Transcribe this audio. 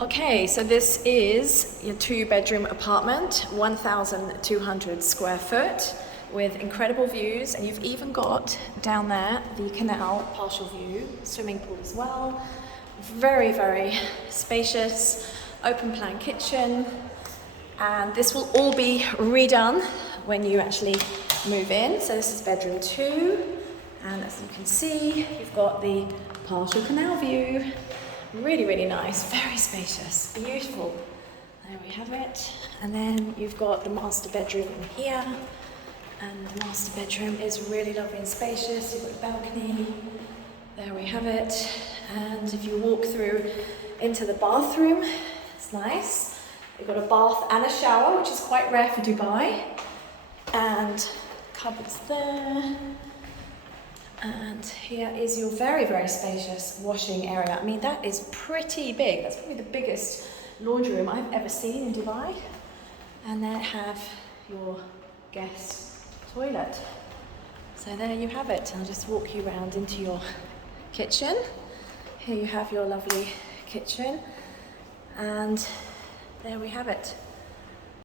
Okay, so this is your 2-bedroom apartment, 1,200 square foot with incredible views, and you've even got down there the canal partial view, swimming pool as well. Very, very spacious, open plan kitchen, and this will all be redone when you actually move in. So this is bedroom 2, and as you can see, you've got the partial canal view. Really, really nice, very spacious, beautiful. There we have it. And then you've got the master bedroom in here. And the master bedroom is really lovely and spacious. You've got the balcony. There we have it. And if you walk through into the bathroom, it's nice. You've got a bath and a shower, which is quite rare for Dubai. And cupboards there. And here is your very, very spacious washing area. I mean, that is pretty big. That's probably the biggest laundry room I've ever seen in Dubai. And there have your guest toilet. So there you have it. I'll just walk you around into your kitchen. Here you have your lovely kitchen. And there we have it.